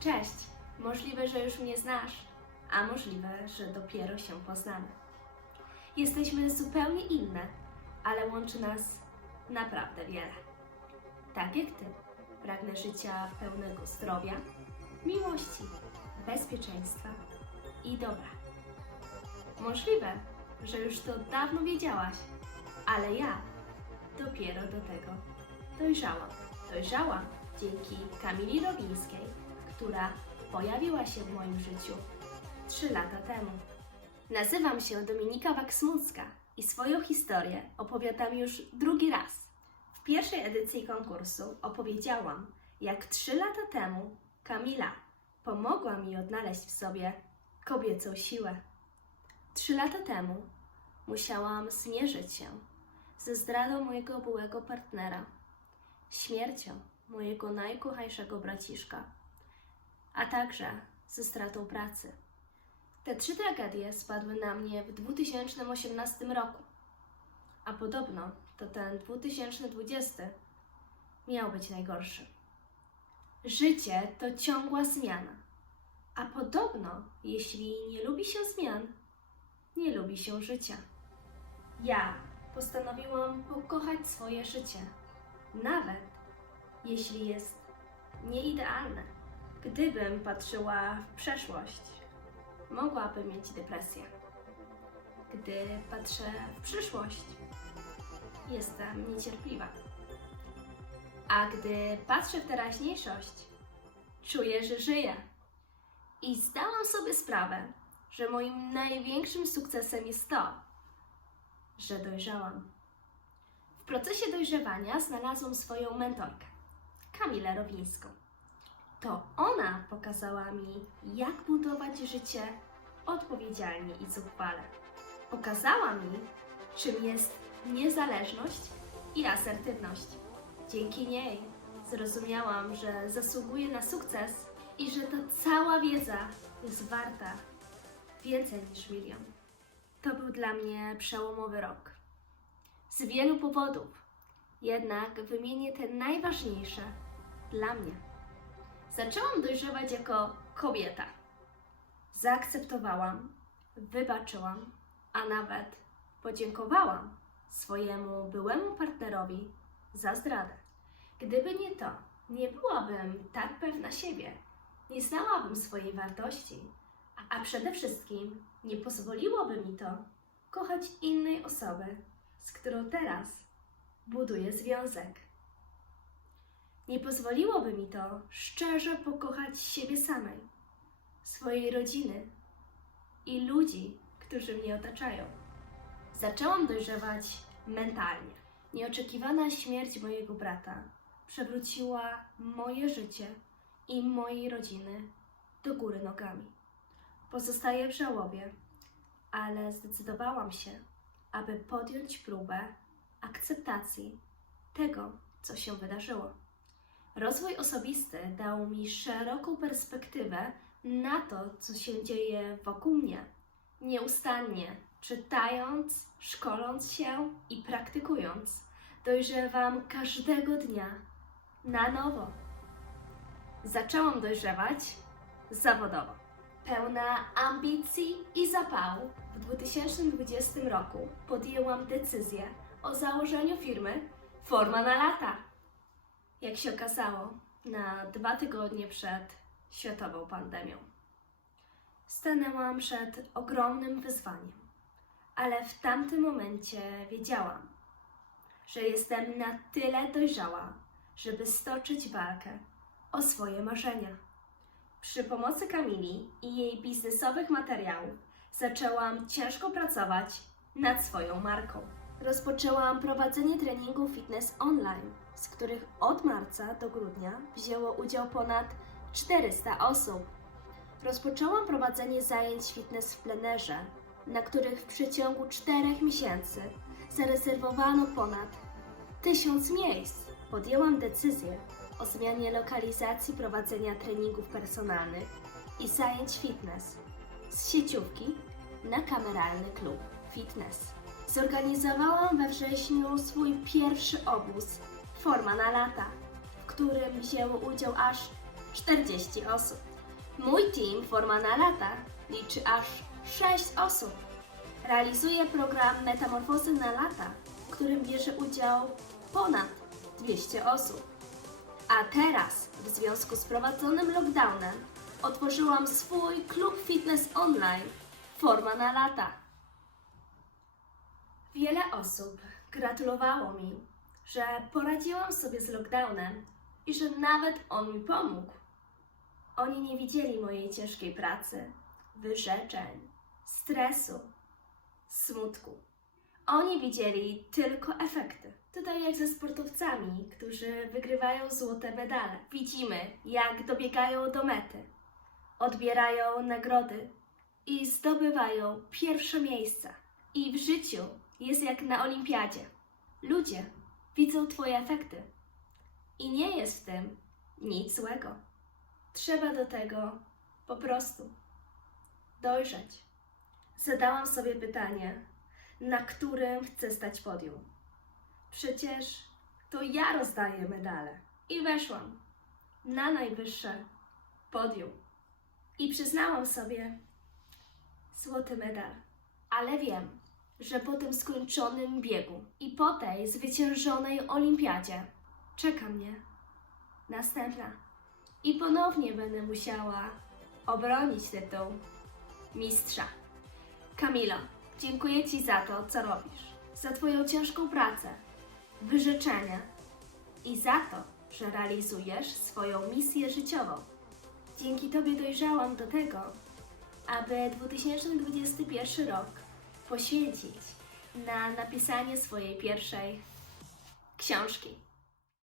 Cześć! Możliwe, że już mnie znasz, a możliwe, że dopiero się poznamy. Jesteśmy zupełnie inne, ale łączy nas naprawdę wiele. Tak jak ty, pragnę życia pełnego zdrowia, miłości, bezpieczeństwa i dobra. Możliwe, że już to dawno wiedziałaś, ale ja dopiero do tego dojrzałam. Dojrzałam dzięki Kamili Robińskiej, która pojawiła się w moim życiu 3 lata temu. Nazywam się Dominika Waksmucka i swoją historię opowiadam już drugi raz. W pierwszej edycji konkursu opowiedziałam, jak 3 lata temu Kamila pomogła mi odnaleźć w sobie kobiecą siłę. Trzy lata temu musiałam zmierzyć się ze zdradą mojego byłego partnera, śmiercią mojego najkochańszego braciszka, a także ze stratą pracy. Te trzy tragedie spadły na mnie w 2018 roku, a podobno to ten 2020 miał być najgorszy. Życie to ciągła zmiana, a podobno, jeśli nie lubi się zmian, nie lubi się życia. Ja postanowiłam pokochać swoje życie, nawet jeśli jest nieidealne. Gdybym patrzyła w przeszłość, mogłabym mieć depresję. Gdy patrzę w przyszłość, jestem niecierpliwa. A gdy patrzę w teraźniejszość, czuję, że żyję. I zdałam sobie sprawę, że moim największym sukcesem jest to, że dojrzałam. W procesie dojrzewania znalazłam swoją mentorkę, Kamilę Rowińską. To ona pokazała mi, jak budować życie odpowiedzialnie i zuchwale. Pokazała mi, czym jest niezależność i asertywność. Dzięki niej zrozumiałam, że zasługuję na sukces i że ta cała wiedza jest warta więcej niż milion. To był dla mnie przełomowy rok. Z wielu powodów, jednak wymienię te najważniejsze dla mnie. Zaczęłam dojrzewać jako kobieta. Zaakceptowałam, wybaczyłam, a nawet podziękowałam swojemu byłemu partnerowi za zdradę. Gdyby nie to, nie byłabym tak pewna siebie, nie znałabym swojej wartości, a przede wszystkim nie pozwoliłoby mi to kochać innej osoby, z którą teraz buduję związek. Nie pozwoliłoby mi to szczerze pokochać siebie samej, swojej rodziny i ludzi, którzy mnie otaczają. Zaczęłam dojrzewać mentalnie. Nieoczekiwana śmierć mojego brata przewróciła moje życie i mojej rodziny do góry nogami. Pozostaję w żałobie, ale zdecydowałam się, aby podjąć próbę akceptacji tego, co się wydarzyło. Rozwój osobisty dał mi szeroką perspektywę na to, co się dzieje wokół mnie. Nieustannie czytając, szkoląc się i praktykując, dojrzewam każdego dnia na nowo. Zaczęłam dojrzewać zawodowo. Pełna ambicji i zapału, w 2020 roku podjęłam decyzję o założeniu firmy Forma na lata. Jak się okazało, na dwa tygodnie przed światową pandemią. Stanęłam przed ogromnym wyzwaniem, ale w tamtym momencie wiedziałam, że jestem na tyle dojrzała, żeby stoczyć walkę o swoje marzenia. Przy pomocy Kamili i jej biznesowych materiałów zaczęłam ciężko pracować nad swoją marką. Rozpoczęłam prowadzenie treningów fitness online, z których od marca do grudnia wzięło udział ponad 400 osób. Rozpoczęłam prowadzenie zajęć fitness w plenerze, na których w przeciągu 4 miesięcy zarezerwowano ponad 1000 miejsc. Podjęłam decyzję o zmianie lokalizacji prowadzenia treningów personalnych i zajęć fitness z sieciówki na kameralny klub fitness. Zorganizowałam we wrześniu swój pierwszy obóz Forma na lata, w którym wzięło udział aż 40 osób. Mój team Forma na lata liczy aż 6 osób. Realizuje program Metamorfozy na lata, w którym bierze udział ponad 200 osób. A teraz, w związku z prowadzonym lockdownem, otworzyłam swój klub fitness online Forma na lata. Wiele osób gratulowało mi, że poradziłam sobie z lockdownem i że nawet on mi pomógł. Oni nie widzieli mojej ciężkiej pracy, wyrzeczeń, stresu, smutku. Oni widzieli tylko efekty. Tutaj jak ze sportowcami, którzy wygrywają złote medale. Widzimy, jak dobiegają do mety, odbierają nagrody i zdobywają pierwsze miejsca. I w życiu jest jak na olimpiadzie. Ludzie widzą Twoje efekty i nie jest w tym nic złego. Trzeba do tego po prostu dojrzeć. Zadałam sobie pytanie, na którym chcę stać podium. Przecież to ja rozdaję medale. I weszłam na najwyższe podium. I przyznałam sobie złoty medal. Ale wiem, że po tym skończonym biegu i po tej zwyciężonej olimpiadzie czeka mnie następna. I ponownie będę musiała obronić tytuł mistrza. Kamilo, dziękuję Ci za to, co robisz, za Twoją ciężką pracę, wyrzeczenia i za to, że realizujesz swoją misję życiową. Dzięki Tobie dojrzałam do tego, aby 2021 rok poświęcić na napisanie swojej pierwszej książki.